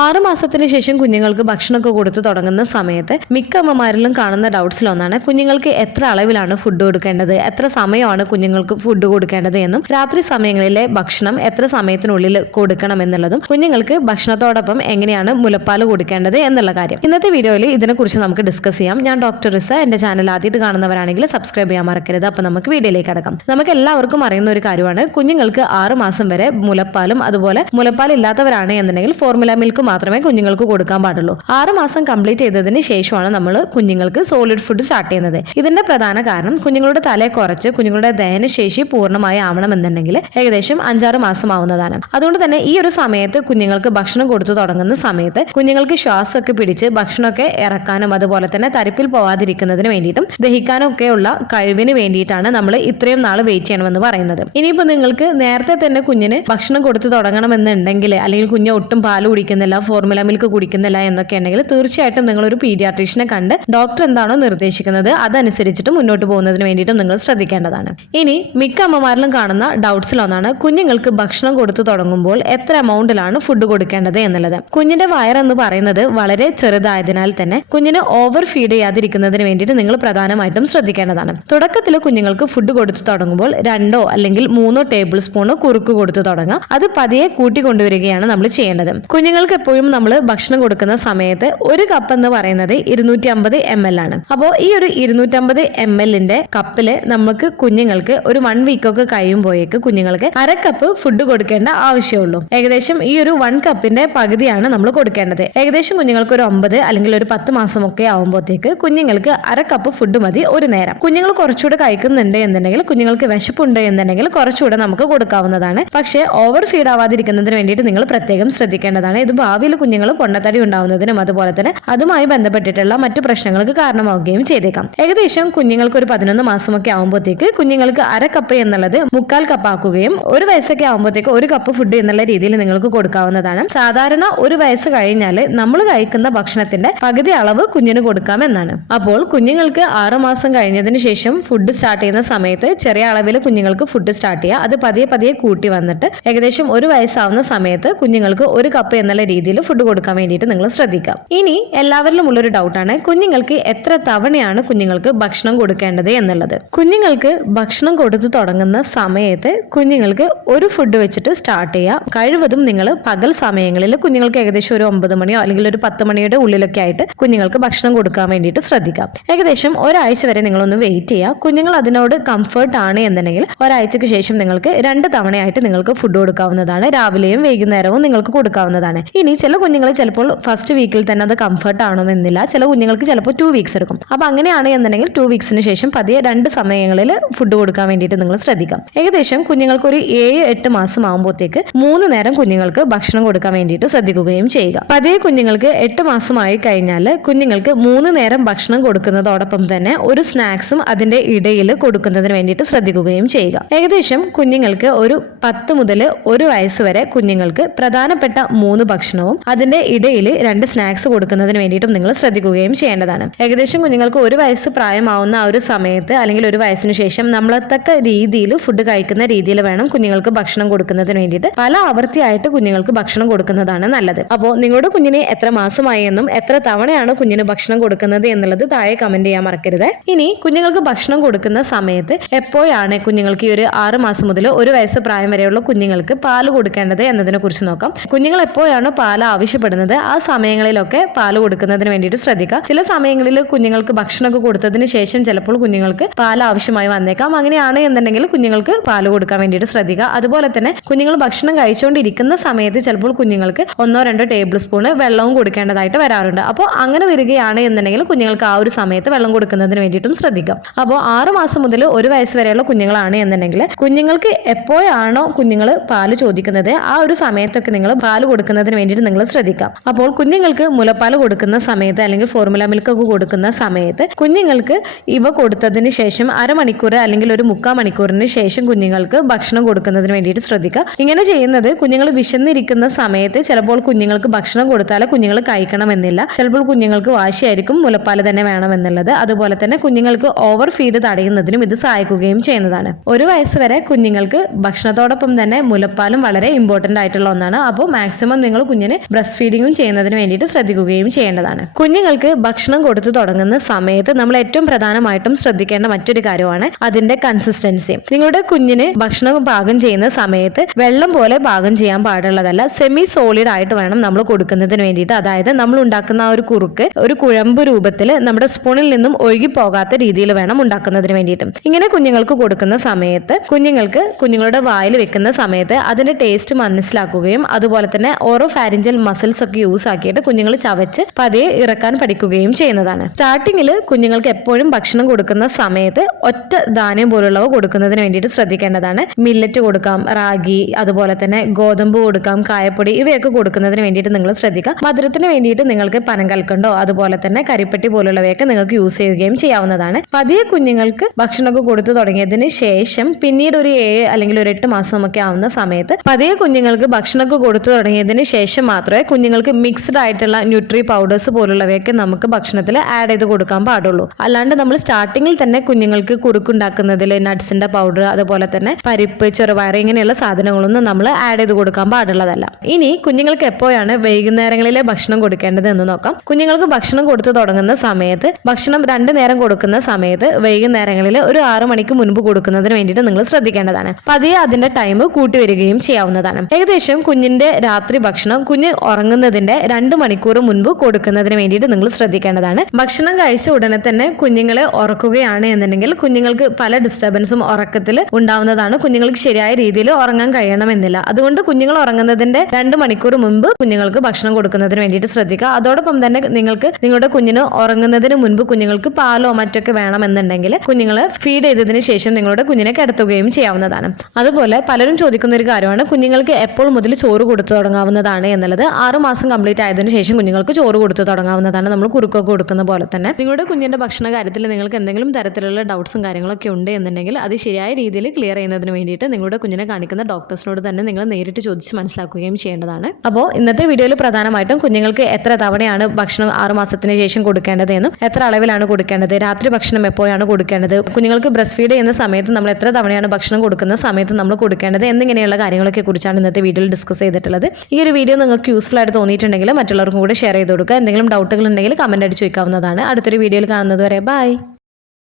ആറ് മാസത്തിന് ശേഷം കുഞ്ഞുങ്ങൾക്ക് ഭക്ഷണമൊക്കെ കൊടുത്തു തുടങ്ങുന്ന സമയത്ത് മിക്ക അമ്മമാരിലും കാണുന്ന ഡൗട്ട്സിലൊന്നാണ് കുഞ്ഞുങ്ങൾക്ക് എത്ര അളവിലാണ് ഫുഡ് കൊടുക്കേണ്ടത്? എത്ര സമയമാണ് കുഞ്ഞുങ്ങൾക്ക് ഫുഡ് കൊടുക്കേണ്ടത് എന്നും? രാത്രി സമയങ്ങളിലെ ഭക്ഷണം എത്ര സമയത്തിനുള്ളിൽ കൊടുക്കണം എന്നുള്ളതും കുഞ്ഞുങ്ങൾക്ക് ഭക്ഷണത്തോടൊപ്പം എങ്ങനെയാണ് മുലപ്പാൽ കൊടുക്കേണ്ടത് എന്നുള്ള കാര്യം. ഇന്നത്തെ വീഡിയോയിൽ ഇതിനെക്കുറിച്ച് നമുക്ക് ഡിസ്കസ് ചെയ്യാം. ഞാൻ ഡോക്ടർ റിസ. എന്റെ ചാനൽ ആദ്യമായിട്ട് കാണുന്നവരാണെങ്കിൽ സബ്സ്ക്രൈബ് ചെയ്യാൻ മറക്കരുത്. അപ്പൊ നമുക്ക് വീഡിയോയിലേക്ക് അടക്കാം. നമുക്ക് എല്ലാവർക്കും അറിയുന്ന ഒരു കാര്യമാണ് കുഞ്ഞുങ്ങൾക്ക് ആറ് മാസം വരെ മുലപ്പാലും അതുപോലെ മുലപ്പാൽ ഇല്ലാത്തവരാണ് എന്നുണ്ടെങ്കിൽ ഫോർമുല മിൽക്ക് മാത്രമേ കുഞ്ഞുങ്ങൾക്ക് കൊടുക്കാൻ പാടുള്ളൂ. ആറ് മാസം കംപ്ലീറ്റ് ചെയ്തതിന് ശേഷമാണ് നമ്മൾ കുഞ്ഞുങ്ങൾക്ക് സോളിഡ് ഫുഡ് സ്റ്റാർട്ട് ചെയ്യുന്നത്. ഇതിന്റെ പ്രധാന കാരണം കുഞ്ഞുങ്ങളുടെ തലയെ കുറച്ച് കുഞ്ഞുങ്ങളുടെ ദഹനശേഷി പൂർണമായി ആവണമെന്നുണ്ടെങ്കിൽ ഏകദേശം അഞ്ചാറ് മാസം ആവുന്നതാണ് അതുകൊണ്ട് തന്നെ ഈ ഒരു സമയത്ത് കുഞ്ഞുങ്ങൾക്ക് ഭക്ഷണം കൊടുത്തു തുടങ്ങുന്ന സമയത്ത് കുഞ്ഞുങ്ങൾക്ക് ശ്വാസമൊക്കെ പിടിച്ച് ഭക്ഷണമൊക്കെ ഇറക്കാനും അതുപോലെ തന്നെ തരിപ്പിൽ പോവാതിരിക്കുന്നതിന് വേണ്ടിയിട്ടും ദഹിക്കാനും ഒക്കെയുള്ള കഴിവിന് വേണ്ടിയിട്ടാണ് നമ്മൾ ഇത്രയും നാൾ വെയിറ്റ് ചെയ്യണമെന്ന് പറയുന്നത്. ഇനിയിപ്പോൾ നിങ്ങൾക്ക് നേരത്തെ തന്നെ കുഞ്ഞിന് ഭക്ഷണം കൊടുത്തു തുടങ്ങണമെന്നുണ്ടെങ്കിൽ അല്ലെങ്കിൽ കുഞ്ഞ് ഒട്ടും പാൽ കുടിക്കുന്നില്ല ഫോർമുല മിൽക്ക് കുടിക്കുന്നില്ല എന്നൊക്കെ ഉണ്ടെങ്കിൽ തീർച്ചയായിട്ടും നിങ്ങൾ ഒരു പീഡിയാട്രീഷനെ കണ്ട് ഡോക്ടർ എന്താണോ നിർദ്ദേശിക്കുന്നത് അതനുസരിച്ചിട്ട് മുന്നോട്ട് പോകുന്നതിന് വേണ്ടിയിട്ടും നിങ്ങൾ ശ്രദ്ധിക്കേണ്ടതാണ്. ഇനി മിക്ക അമ്മമാരിലും കാണുന്ന ഡൗട്ട്സിലൊന്നാണ് കുഞ്ഞുങ്ങൾക്ക് ഭക്ഷണം കൊടുത്തു തുടങ്ങുമ്പോൾ എത്ര എമൗണ്ടിലാണ് ഫുഡ് കൊടുക്കേണ്ടത് എന്നുള്ളത്. കുഞ്ഞിന്റെ വയറെന്ന് പറയുന്നത് വളരെ ചെറുതായതിനാൽ തന്നെ കുഞ്ഞിന് ഓവർ ഫീഡ് ചെയ്യാതിരിക്കുന്നതിന് വേണ്ടിയിട്ട് നിങ്ങൾ പ്രധാനമായിട്ടും ശ്രദ്ധിക്കേണ്ടതാണ്. തുടക്കത്തിൽ കുഞ്ഞുങ്ങൾക്ക് ഫുഡ് കൊടുത്തു തുടങ്ങുമ്പോൾ രണ്ടോ അല്ലെങ്കിൽ മൂന്നോ ടേബിൾ സ്പൂണോ കുറുക്ക് കൊടുത്തു തുടങ്ങാം അത് പതിയെ കൂട്ടി കൊണ്ടുവരികയാണ് നമ്മൾ ചെയ്യേണ്ടത്. കുഞ്ഞുങ്ങൾക്ക് എപ്പോഴും നമ്മൾ ഭക്ഷണം കൊടുക്കുന്ന സമയത്ത് ഒരു കപ്പ് എന്ന് പറയുന്നത് ഇരുന്നൂറ്റി അമ്പത് എം എൽ ആണ്. അപ്പോൾ ഈ ഒരു ഇരുന്നൂറ്റമ്പത് എം എല്ലിന്റെ കപ്പിൽ നമുക്ക് കുഞ്ഞുങ്ങൾക്ക് ഒരു വൺ വീക്ക് ഒക്കെ കഴിയുമ്പോഴേക്ക് കുഞ്ഞുങ്ങൾക്ക് അര കപ്പ് ഫുഡ് കൊടുക്കേണ്ട ആവശ്യമുള്ളൂ. ഏകദേശം ഈ ഒരു വൺ കപ്പിന്റെ പകുതിയാണ് നമ്മൾ കൊടുക്കേണ്ടത്. ഏകദേശം കുഞ്ഞുങ്ങൾക്ക് ഒരു ഒമ്പത് അല്ലെങ്കിൽ ഒരു പത്ത് മാസം ഒക്കെ ആവുമ്പോഴത്തേക്ക് കുഞ്ഞുങ്ങൾക്ക് അര കപ്പ് ഫുഡ് മതി ഒരു നേരം. കുഞ്ഞുങ്ങൾ കുറച്ചുകൂടെ കഴിക്കുന്നുണ്ട് എന്നുണ്ടെങ്കിൽ കുഞ്ഞുങ്ങൾക്ക് വിശപ്പുണ്ട് എന്നുണ്ടെങ്കിൽ കുറച്ചുകൂടെ നമുക്ക് കൊടുക്കാവുന്നതാണ്. പക്ഷേ ഓവർ ഫീഡ് ആവാതിരിക്കുന്നതിന് വേണ്ടിയിട്ട് നിങ്ങൾ പ്രത്യേകം ശ്രദ്ധിക്കേണ്ടതാണ്. ഇത് ഭാവിയിൽ കുഞ്ഞുങ്ങൾ പൊണ്ണത്തടി ഉണ്ടാവുന്നതിനും അതുപോലെ തന്നെ അതുമായി ബന്ധപ്പെട്ടിട്ടുള്ള മറ്റു പ്രശ്നങ്ങൾക്ക് കാരണമാവുകയും ചെയ്തേക്കാം. ഏകദേശം കുഞ്ഞുങ്ങൾക്ക് ഒരു പതിനൊന്ന് മാസമൊക്കെ ആകുമ്പോഴത്തേക്ക് കുഞ്ഞുങ്ങൾക്ക് അര കപ്പ് എന്നുള്ളത് മുക്കാൽ കപ്പ് ആക്കുകയും ഒരു വയസ്സൊക്കെ ആകുമ്പോഴത്തേക്ക് ഒരു കപ്പ് ഫുഡ് എന്നുള്ള രീതിയിൽ നിങ്ങൾക്ക് കൊടുക്കാവുന്നതാണ്. സാധാരണ ഒരു വയസ്സ് കഴിഞ്ഞാൽ നമ്മൾ കഴിക്കുന്ന ഭക്ഷണത്തിന്റെ പകുതി അളവ് കുഞ്ഞിന് കൊടുക്കാം എന്നാണ്. അപ്പോൾ കുഞ്ഞുങ്ങൾക്ക് ആറുമാസം കഴിഞ്ഞതിന് ശേഷം ഫുഡ് സ്റ്റാർട്ട് ചെയ്യുന്ന സമയത്ത് ചെറിയ അളവിൽ കുഞ്ഞുങ്ങൾക്ക് ഫുഡ് സ്റ്റാർട്ട് ചെയ്യുക. അത് പതിയെ പതിയെ കൂട്ടി വന്നിട്ട് ഏകദേശം ഒരു വയസ്സാവുന്ന സമയത്ത് കുഞ്ഞുങ്ങൾക്ക് ഒരു കപ്പ് എന്നുള്ള ഫുഡ് കൊടുക്കാൻ വേണ്ടിയിട്ട് നിങ്ങൾ ശ്രദ്ധിക്കാം ഇനി എല്ലാവരിലും ഉള്ളൊരു ഡൗട്ടാണ് കുഞ്ഞുങ്ങൾക്ക് എത്ര തവണയാണ് കുഞ്ഞുങ്ങൾക്ക് ഭക്ഷണം കൊടുക്കേണ്ടത് എന്നുള്ളത്? കുഞ്ഞുങ്ങൾക്ക് ഭക്ഷണം കൊടുത്തു തുടങ്ങുന്ന സമയത്ത് കുഞ്ഞുങ്ങൾക്ക് ഒരു ഫുഡ് വെച്ചിട്ട് സ്റ്റാർട്ട് ചെയ്യാം കഴിവതും നിങ്ങൾ പകൽ സമയങ്ങളിൽ കുഞ്ഞുങ്ങൾക്ക് ഏകദേശം ഒരു ഒമ്പത് മണിയോ അല്ലെങ്കിൽ ഒരു പത്ത് മണിയുടെ ഉള്ളിലൊക്കെ ആയിട്ട് കുഞ്ഞുങ്ങൾക്ക് ഭക്ഷണം കൊടുക്കാൻ വേണ്ടിയിട്ട് ശ്രദ്ധിക്കാം ഏകദേശം ഒരാഴ്ച വരെ നിങ്ങളൊന്ന് വെയിറ്റ് ചെയ്യുക. കുഞ്ഞുങ്ങൾ അതിനോട് കംഫർട്ട് ആണ് എന്നുണ്ടെങ്കിൽ ഒരാഴ്ചക്ക് ശേഷം നിങ്ങൾക്ക് രണ്ട് തവണയായിട്ട് നിങ്ങൾക്ക് ഫുഡ് കൊടുക്കാവുന്നതാണ്. രാവിലെയും വൈകുന്നേരവും നിങ്ങൾക്ക് കൊടുക്കാവുന്നതാണ്. ഇനി ചില കുഞ്ഞുങ്ങൾ ചിലപ്പോൾ ഫസ്റ്റ് വീക്കിൽ തന്നെ അത് കംഫർട്ട് ആവണമെന്നില്ല. ചില കുഞ്ഞുങ്ങൾക്ക് ചിലപ്പോൾ ടു വീക്സ് എടുക്കും. അപ്പൊ അങ്ങനെയാണ് എന്നുണ്ടെങ്കിൽ ടു വീക്സിന് ശേഷം പതിയെ രണ്ട് സമയങ്ങളിൽ ഫുഡ് കൊടുക്കാൻ വേണ്ടിയിട്ട് നിങ്ങൾ ശ്രദ്ധിക്കാം. ഏകദേശം കുഞ്ഞുങ്ങൾക്ക് ഒരു ഏഴ് എട്ട് മാസം ആകുമ്പോഴത്തേക്ക് മൂന്ന് നേരം കുഞ്ഞുങ്ങൾക്ക് ഭക്ഷണം കൊടുക്കാൻ വേണ്ടിയിട്ട് ശ്രദ്ധിക്കുകയും ചെയ്യുക. പതിയെ കുഞ്ഞുങ്ങൾക്ക് എട്ട് മാസമായി കഴിഞ്ഞാൽ കുഞ്ഞുങ്ങൾക്ക് മൂന്ന് നേരം ഭക്ഷണം കൊടുക്കുന്നതോടൊപ്പം തന്നെ ഒരു സ്നാക്സും അതിന്റെ ഇടയിൽ കൊടുക്കുന്നതിന് വേണ്ടിയിട്ട് ശ്രദ്ധിക്കുകയും ചെയ്യുക. ഏകദേശം കുഞ്ഞുങ്ങൾക്ക് ഒരു പത്ത് മുതൽ ഒരു വയസ്സ് വരെ കുഞ്ഞുങ്ങൾക്ക് പ്രധാനപ്പെട്ട മൂന്ന് ഭക്ഷണവും അതിന്റെ ഇടയിൽ രണ്ട് സ്നാക്സ് കൊടുക്കുന്നതിന് വേണ്ടിയിട്ടും നിങ്ങൾ ശ്രദ്ധിക്കുകയും ചെയ്യേണ്ടതാണ്. ഏകദേശം കുഞ്ഞുങ്ങൾക്ക് ഒരു വയസ്സ് പ്രായമാവുന്ന ആ ഒരു സമയത്ത് അല്ലെങ്കിൽ ഒരു വയസ്സിന് ശേഷം നമ്മളത്തക്ക രീതിയിൽ ഫുഡ് കഴിക്കുന്ന രീതിയിൽ വേണം കുഞ്ഞുങ്ങൾക്ക് ഭക്ഷണം കൊടുക്കുന്നതിന് വേണ്ടിയിട്ട്. പല ആവർത്തിയായിട്ട് കുഞ്ഞുങ്ങൾക്ക് ഭക്ഷണം കൊടുക്കുന്നതാണ് നല്ലത്. അപ്പോൾ നിങ്ങളുടെ കുഞ്ഞിനെ എത്ര മാസമായി എന്നും എത്ര തവണയാണ് കുഞ്ഞിന് ഭക്ഷണം കൊടുക്കുന്നത് എന്നുള്ളത് താഴെ കമന്റ് ചെയ്യാൻ മറക്കരുത്. ഇനി കുഞ്ഞുങ്ങൾക്ക് ഭക്ഷണം കൊടുക്കുന്ന സമയത്ത് എപ്പോഴാണ് കുഞ്ഞുങ്ങൾക്ക് ഈ ഒരു ആറ് മാസം മുതൽ ഒരു വയസ്സ് പ്രായം വരെയുള്ള കുഞ്ഞുങ്ങൾക്ക് പാൽ കൊടുക്കേണ്ടത് എന്നതിനെ കുറിച്ച് നോക്കാം. കുഞ്ഞുങ്ങൾ എപ്പോഴാണോ പാൽ ആവശ്യപ്പെടുന്നത് ആ സമയങ്ങളിലൊക്കെ പാൽ കൊടുക്കുന്നതിന് വേണ്ടിയിട്ട് ശ്രദ്ധിക്കുക. ചില സമയങ്ങളിൽ കുഞ്ഞുങ്ങൾക്ക് ഭക്ഷണമൊക്കെ കൊടുത്തതിന് ശേഷം ചിലപ്പോൾ കുഞ്ഞുങ്ങൾക്ക് പാൽ ആവശ്യമായി വന്നേക്കാം. അങ്ങനെയാണ് എന്നുണ്ടെങ്കിൽ കുഞ്ഞുങ്ങൾക്ക് പാൽ കൊടുക്കാൻ വേണ്ടിയിട്ട് ശ്രദ്ധിക്കുക. അതുപോലെ തന്നെ കുഞ്ഞുങ്ങൾ ഭക്ഷണം കഴിച്ചുകൊണ്ടിരിക്കുന്ന സമയത്ത് ചിലപ്പോൾ കുഞ്ഞുങ്ങൾക്ക് ഒന്നോ രണ്ടോ ടേബിൾ സ്പൂണ് വെള്ളവും കൊടുക്കേണ്ടതായിട്ട് വരാറുണ്ട്. അപ്പോൾ അങ്ങനെ വരികയാണ് എന്നുണ്ടെങ്കിൽ കുഞ്ഞുങ്ങൾക്ക് ആ ഒരു സമയത്ത് വെള്ളം കൊടുക്കുന്നതിന് വേണ്ടിയിട്ടും ശ്രദ്ധിക്കാം അപ്പോൾ ആറ് മാസം മുതൽ ഒരു വയസ്സ് വരെയുള്ള കുഞ്ഞുങ്ങളാണ് എന്നുണ്ടെങ്കിൽ കുഞ്ഞുങ്ങൾക്ക് എപ്പോഴാണോ കുഞ്ഞുങ്ങൾ പാൽ ചോദിക്കുന്നത് ആ ഒരു സമയത്തൊക്കെ നിങ്ങൾ പാൽ കൊടുക്കുന്നതിന് വേണ്ടിയിട്ട് നിങ്ങൾ ശ്രദ്ധിക്കാം. അപ്പോൾ കുഞ്ഞുങ്ങൾക്ക് മുലപ്പാൽ കൊടുക്കുന്ന സമയത്ത് അല്ലെങ്കിൽ ഫോർമുല മിൽക്ക് ഒക്കെ കൊടുക്കുന്ന സമയത്ത് കുഞ്ഞുങ്ങൾക്ക് ഇവ കൊടുത്തതിന് ശേഷം അരമണിക്കൂർ അല്ലെങ്കിൽ ഒരു മുക്കാൽ മണിക്കൂറിന് ശേഷം കുഞ്ഞുങ്ങൾക്ക് ഭക്ഷണം കൊടുക്കുന്നതിന് വേണ്ടിയിട്ട് ശ്രദ്ധിക്കുക ഇങ്ങനെ ചെയ്യുന്നത് കുഞ്ഞുങ്ങൾ വിശന്നിരിക്കുന്ന സമയത്ത് ചിലപ്പോൾ കുഞ്ഞുങ്ങൾക്ക് ഭക്ഷണം കൊടുത്താൽ കുഞ്ഞുങ്ങൾ കഴിക്കണമെന്നില്ല. ചിലപ്പോൾ കുഞ്ഞുങ്ങൾക്ക് വാശിയായിരിക്കും മുലപ്പാൽ തന്നെ വേണമെന്നുള്ളത്. അതുപോലെ തന്നെ കുഞ്ഞുങ്ങൾക്ക് ഓവർ ഫീഡ് തടയുന്നതിനും ഇത് സഹായിക്കുകയും ചെയ്യുന്നതാണ്. ഒരു വയസ്സ് വരെ കുഞ്ഞുങ്ങൾക്ക് ഭക്ഷണത്തോടൊപ്പം തന്നെ മുലപ്പാലും വളരെ ഇമ്പോർട്ടന്റ് ആയിട്ടുള്ള ഒന്നാണ്. അപ്പോൾ മാക്സിമം നിങ്ങൾ കുഞ്ഞിനെ കുഞ്ഞിന് ബ്രസ്റ്റ് ഫീഡിങ്ങും ചെയ്യുന്നതിന് വേണ്ടിയിട്ട് ശ്രദ്ധിക്കുകയും ചെയ്യേണ്ടതാണ്. കുഞ്ഞുങ്ങൾക്ക് ഭക്ഷണം കൊടുത്തു തുടങ്ങുന്ന സമയത്ത് നമ്മൾ ഏറ്റവും പ്രധാനമായിട്ടും ശ്രദ്ധിക്കേണ്ട മറ്റൊരു കാര്യമാണ് അതിന്റെ കൺസിസ്റ്റൻസി നിങ്ങളുടെ കുഞ്ഞിന് ഭക്ഷണം പാകം ചെയ്യുന്ന സമയത്ത് വെള്ളം പോലെ പാകം ചെയ്യാൻ പാടുള്ളതല്ല സെമി സോളിഡ് ആയിട്ട് വേണം നമ്മൾ കൊടുക്കുന്നതിന് വേണ്ടിയിട്ട്. അതായത് നമ്മൾ ഉണ്ടാക്കുന്ന ആ ഒരു കുറുക്ക് ഒരു കുഴമ്പ് രൂപത്തിൽ നമ്മുടെ സ്പൂണിൽ നിന്നും ഒഴുകി പോകാത്ത രീതിയിൽ വേണം ഉണ്ടാക്കുന്നതിന് വേണ്ടിയിട്ടും. ഇങ്ങനെ കുഞ്ഞുങ്ങൾക്ക് കൊടുക്കുന്ന സമയത്ത് കുഞ്ഞുങ്ങൾക്ക് കുഞ്ഞുങ്ങളുടെ വായിൽ വെക്കുന്ന സമയത്ത് അതിന്റെ ടേസ്റ്റ് മനസ്സിലാക്കുകയും അതുപോലെ തന്നെ ഓരോ ഫാരിഞ്ചൽ മസിൽസ് ഒക്കെ യൂസ് ആക്കിയിട്ട് കുഞ്ഞുങ്ങൾ ചവച്ച് പതിയെ ഇറക്കാൻ പഠിക്കുകയും ചെയ്യുന്നതാണ്. സ്റ്റാർട്ടിങ്ങിൽ കുഞ്ഞുങ്ങൾക്ക് എപ്പോഴും ഭക്ഷണം കൊടുക്കുന്ന സമയത്ത് ഒറ്റ ധാന്യം പോലുള്ളവ കൊടുക്കുന്നതിന് വേണ്ടിയിട്ട് ശ്രദ്ധിക്കേണ്ടതാണ്. മില്ലറ്റ് കൊടുക്കാം റാഗി അതുപോലെ തന്നെ ഗോതമ്പ് കൊടുക്കാം കായപ്പൊടി ഇവയൊക്കെ കൊടുക്കുന്നതിന് വേണ്ടിയിട്ട് നിങ്ങൾ ശ്രദ്ധിക്കുക. മധുരത്തിന് വേണ്ടിയിട്ട് നിങ്ങൾക്ക് പനങ്കൽക്കണ്ടോ അതുപോലെ തന്നെ കരിപ്പെട്ടി പോലുള്ളവയൊക്കെ നിങ്ങൾക്ക് യൂസ് ചെയ്യുകയും ചെയ്യാവുന്നതാണ്. പതിയെ കുഞ്ഞുങ്ങൾക്ക് ഭക്ഷണമൊക്കെ കൊടുത്തു തുടങ്ങിയതിന് ശേഷം പിന്നീട് ഒരു ഏഴ് അല്ലെങ്കിൽ ഒരു എട്ട് മാസമൊക്കെ ആവുന്ന സമയത്ത് പതിയെ കുഞ്ഞുങ്ങൾക്ക് ഭക്ഷണമൊക്കെ കൊടുത്തു തുടങ്ങിയതിന് ശേഷം മാത്രമേ കുഞ്ഞുങ്ങൾക്ക് മിക്സ്ഡ് ആയിട്ടുള്ള ന്യൂട്രി പൗഡേഴ്സ് പോലുള്ളവയൊക്കെ നമുക്ക് ഭക്ഷണത്തിൽ ആഡ് ചെയ്ത് കൊടുക്കാൻ പാടുള്ളൂ. അല്ലാണ്ട് നമ്മൾ സ്റ്റാർട്ടിങ്ങിൽ തന്നെ കുഞ്ഞുങ്ങൾക്ക് കുറുക്കുണ്ടാക്കുന്നതിൽ നട്ട്സിന്റെ പൗഡർ അതുപോലെ തന്നെ പരിപ്പ് ചെറുപയർ ഇങ്ങനെയുള്ള സാധനങ്ങളൊന്നും നമ്മൾ ആഡ് ചെയ്ത് കൊടുക്കാൻ പാടുള്ളതല്ല. ഇനി കുഞ്ഞുങ്ങൾക്ക് എപ്പോഴാണ് വൈകുന്നേരങ്ങളിലെ ഭക്ഷണം കൊടുക്കേണ്ടത് എന്ന് നോക്കാം. കുഞ്ഞുങ്ങൾക്ക് ഭക്ഷണം കൊടുത്തു തുടങ്ങുന്ന സമയത്ത് ഭക്ഷണം രണ്ടു നേരം കൊടുക്കുന്ന സമയത്ത് വൈകുന്നേരങ്ങളിൽ ഒരു ആറു മണിക്ക് മുൻപ് കൊടുക്കുന്നതിന് വേണ്ടിയിട്ട് നിങ്ങൾ ശ്രദ്ധിക്കേണ്ടതാണ്. പതിയെ അതിന്റെ ടൈം കൂട്ടി വരികയും ചെയ്യാവുന്നതാണ്. ഏകദേശം കുഞ്ഞിന്റെ രാത്രി ഭക്ഷണം കുഞ്ഞ് ഉറങ്ങുന്നതിന്റെ രണ്ട് മണിക്കൂർ മുൻപ് കൊടുക്കുന്നതിന് വേണ്ടിയിട്ട് നിങ്ങൾ ശ്രദ്ധിക്കേണ്ടതാണ്. ഭക്ഷണം കഴിച്ച ഉടനെ തന്നെ കുഞ്ഞുങ്ങളെ ഉറക്കുകയാണ് എന്നുണ്ടെങ്കിൽ കുഞ്ഞുങ്ങൾക്ക് പല ഡിസ്റ്റർബൻസും ഉറക്കത്തിൽ ഉണ്ടാവുന്നതാണ്. കുഞ്ഞുങ്ങൾക്ക് ശരിയായ രീതിയിൽ ഉറങ്ങാൻ കഴിയണമെന്നില്ല. അതുകൊണ്ട് കുഞ്ഞുങ്ങൾ ഉറങ്ങുന്നതിന്റെ രണ്ട് മണിക്കൂർ മുൻപ് കുഞ്ഞുങ്ങൾക്ക് ഭക്ഷണം കൊടുക്കുന്നതിന് വേണ്ടിയിട്ട് ശ്രദ്ധിക്കുക. അതോടൊപ്പം തന്നെ നിങ്ങൾക്ക് നിങ്ങളുടെ കുഞ്ഞിന് ഉറങ്ങുന്നതിന് മുൻപ് കുഞ്ഞുങ്ങൾക്ക് പാലോ മറ്റൊക്കെ വേണമെന്നുണ്ടെങ്കിൽ കുഞ്ഞുങ്ങളെ ഫീഡ് ചെയ്തതിന് ശേഷം നിങ്ങളുടെ കുഞ്ഞിനെ കിടത്തുകയും ചെയ്യാവുന്നതാണ്. അതുപോലെ പലരും ചോദിക്കുന്ന ഒരു കാര്യമാണ് കുഞ്ഞുങ്ങൾക്ക് എപ്പോൾ മുതൽ ചോറ് കൊടുത്തു തുടങ്ങാവുന്നതാണ് എന്നുള്ളത് ആറുമാസം കംപ്ലീറ്റ് ആയതിനു ശേഷം കുഞ്ഞുങ്ങൾക്ക് ചോറ് കൊടുത്തു തുടങ്ങാവുന്നതാണ് നമ്മൾ കുറുക്കൊക്കെ കൊടുക്കുന്ന പോലെ തന്നെ. നിങ്ങളുടെ കുഞ്ഞിന്റെ ഭക്ഷണ കാര്യത്തിൽ നിങ്ങൾക്ക് എന്തെങ്കിലും തരത്തിലുള്ള ഡൗട്ട്സും കാര്യങ്ങളൊക്കെ ഉണ്ട് എന്നുണ്ടെങ്കിൽ അത് ശരിയായ രീതിയിൽ ക്ലിയർ ചെയ്യുന്നതിന് വേണ്ടിയിട്ട് നിങ്ങളുടെ കുഞ്ഞിനെ കാണിക്കുന്ന ഡോക്ടേഴ്സിനോട് തന്നെ നിങ്ങൾ നേരിട്ട് ചോദിച്ച് മനസ്സിലാക്കുകയും ചെയ്യേണ്ടതാണ്. അപ്പോൾ ഇന്നത്തെ വീഡിയോയിൽ പ്രധാനമായിട്ടും കുഞ്ഞുങ്ങൾക്ക് എത്ര തവണയാണ് ഭക്ഷണം ആറു മാസത്തിന് ശേഷം കൊടുക്കേണ്ടത് എന്നും എത്ര അളവിലാണ് കൊടുക്കേണ്ടത് രാത്രി ഭക്ഷണം എപ്പോഴാണ് കൊടുക്കേണ്ടത് കുഞ്ഞുങ്ങൾക്ക് ബ്രസ്റ്റ് ഫീഡ് ചെയ്യുന്ന സമയത്ത് നമ്മൾ എത്ര തവണയാണ് ഭക്ഷണം കൊടുക്കുന്ന സമയത്ത് നമ്മൾ കൊടുക്കേണ്ടത് എന്നിങ്ങനെയുള്ള കാര്യങ്ങളൊക്കെ കുറിച്ചാണ് ഇന്നത്തെ വീഡിയോയിൽ ഡിസ്കസ് ചെയ്തിട്ടുള്ളത്. ഈ ഒരു വീഡിയോ നിങ്ങൾക്ക് യൂസ്ഫുൾ ആയിട്ട് തോന്നിയിട്ടുണ്ടെങ്കിൽ മറ്റുള്ളവർക്കും കൂടെ ഷെയർ ചെയ്ത് കൊടുക്കുക. എന്തെങ്കിലും ഡൗട്ടുകൾ ഉണ്ടെങ്കിൽ കമന്റ് അടിച്ച് ചോദിക്കാവുന്നതാണ്. അടുത്തൊരു വീഡിയോയിൽ കാണുന്നത് വരെ. ബൈ